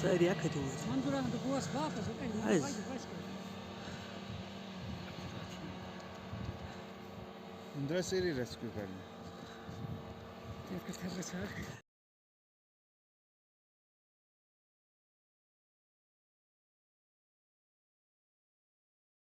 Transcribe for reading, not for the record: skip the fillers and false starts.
સારી આખે જોવે છે મંદુરામાં તો બોસ બાપ છે કઈ હા જ. ફાયદો બસ Indra Seri rescue करना કે થર સર